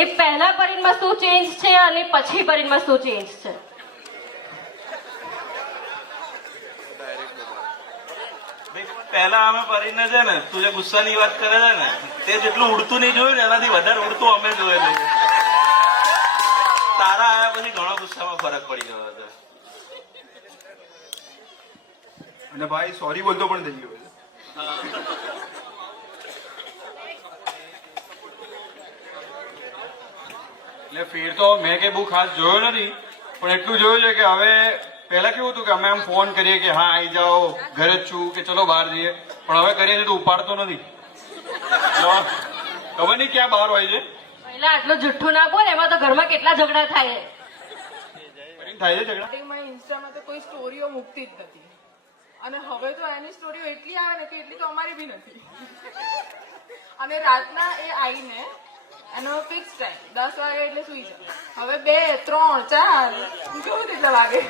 એ પહેલા પરીનમાં શું ચેન્જ છે અને પછી પરીનમાં શું ચેન્જ છે? પહેલા અમે પરીને છે ને, તું જે ગુસ્સાની વાત કરે છે ને, તે જેટલું ઉડતું નહીં જોયું ને એનાથી વધારે ઉડતું અમે જોયેલું. તારા આયા પછી ઘણો ગુસ્સામાં ફરક પડી ગયો હતો. અને ભાઈ સોરી બોલતો પણ થઈ ગયો. એટલે ફેર તો મેં કઈ બહુ ખાસ જોયો નથી, પણ એટલું જોયું છે કે હવે પહેલા કેવું હતું કે અમે આમ ફોન કરીએ કે હા આવી જાઓ, ઘરે જ છું, કે ચલો બહાર જઈએ, પણ હવે કરીએ છીએ તો ઉપાડતો નથી. ખબર નહીં ક્યાં બહાર હોય છે. પહેલા આટલું જુઠ્ઠું ના બોલ, એમાં તો ઘરમાં કેટલા ઝઘડા થાય. થાય છે ઝઘડા. ઇન્સ્ટામાં તો કોઈ સ્ટોરીઓ મૂકતી જ નથી, અને હવે તો એની સ્ટોરીઓ એટલી આવે ને કે એટલી તો અમારી બી નથી. અને રાતના એ આવીને એનો ફિક્સ ટાઈમ 10 વાગે એટલે સુઈ જાય. હવે 2, 3, 4 કેવું કેટલા વાગે,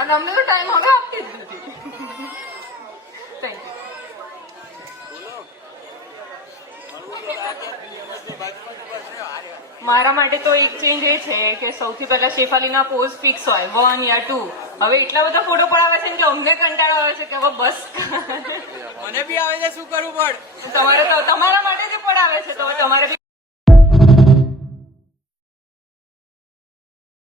અને અમને તો ટાઈમ હવે આપતી જ નથી. Thank you. મારા માટે તો એક ચેન્જ એ છે કે સૌથી પહેલા શેફાલીના પોઝ ફિક્સ હોય 1 યા 2. હવે એટલા બધા ફોટો પડાવે છે કે અમને કંટાળો આવે છે કે હવે બસ. મને બી આવે છે, શું કરવું પડ? તમારે તો તમારા માટે જ પડાવે છે, તો તમારે